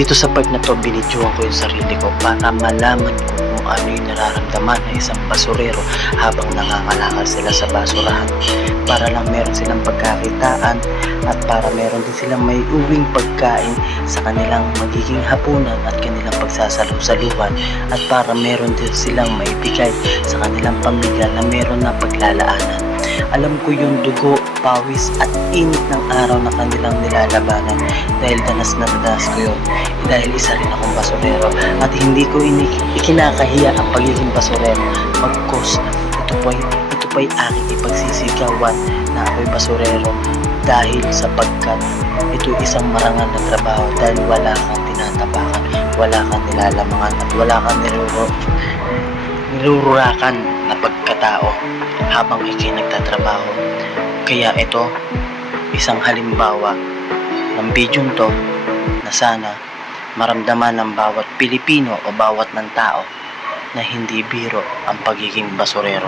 Dito sa part na to, binidyoan ko yung sarili ko para malaman ko kung ano yung nararamdaman ng isang basurero habang nangangalakal sila sa basurahan. Para lang meron silang pagkakitaan at para meron din silang may uwing pagkain sa kanilang magiging hapunan at kanilang pagsasalu-saluhan, at para meron din silang maibigay sa kanilang pamilya na meron na paglalaanan. Alam ko yung dugo, pawis at init ng araw na kanilang nilalabanan dahil danas na danas ko yun. Dahil isa rin akong basurero at hindi ko ikinakahiya ang pagiging basurero, pagkos ito po'y aking ipagsisigawan na ako'y basurero, dahil sapagkat ito isang marangal na trabaho dahil wala kang tinatapakan, wala kang nilalamangan at wala kang nilururakan na pagkatao habang ikay nagtatrabaho. Kaya ito, isang halimbawa ng video to na sana maramdaman ng bawat Pilipino o bawat ng tao na hindi biro ang pagiging basurero.